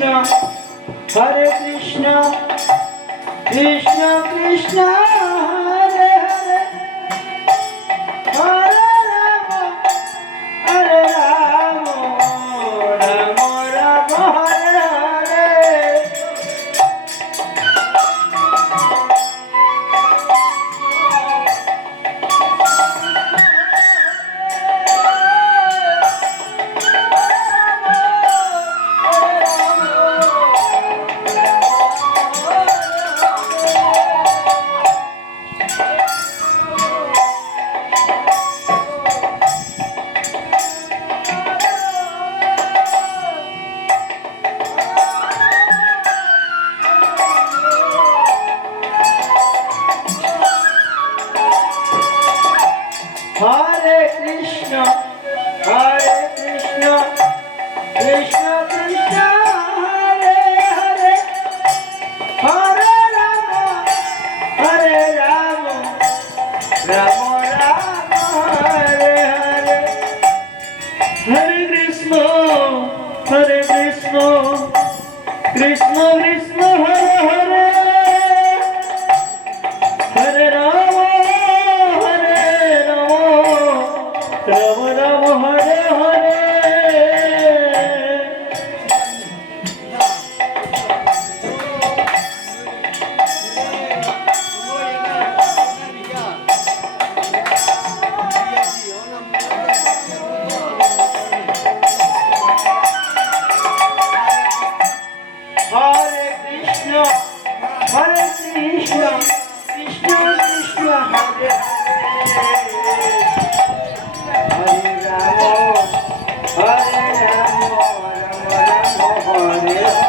Hare Krishna, Krishna Krishna, Hare Hare, Hare Rama, Hare Rama, Rama Rama, Hare Hare. Hare Krishna, Krishna Krishna, Hare Hare, Hare Rama, Hare Rama, Rama Rama, Hare Hare. Hare Krishna, Krishna Krishna, Hare Hare, Hare Rama, Rama Rama, Hare Hare. Hare Krishna, Krishna Krishna, Hare Hare, Hare Rama, Rama Rama, Hare Hare.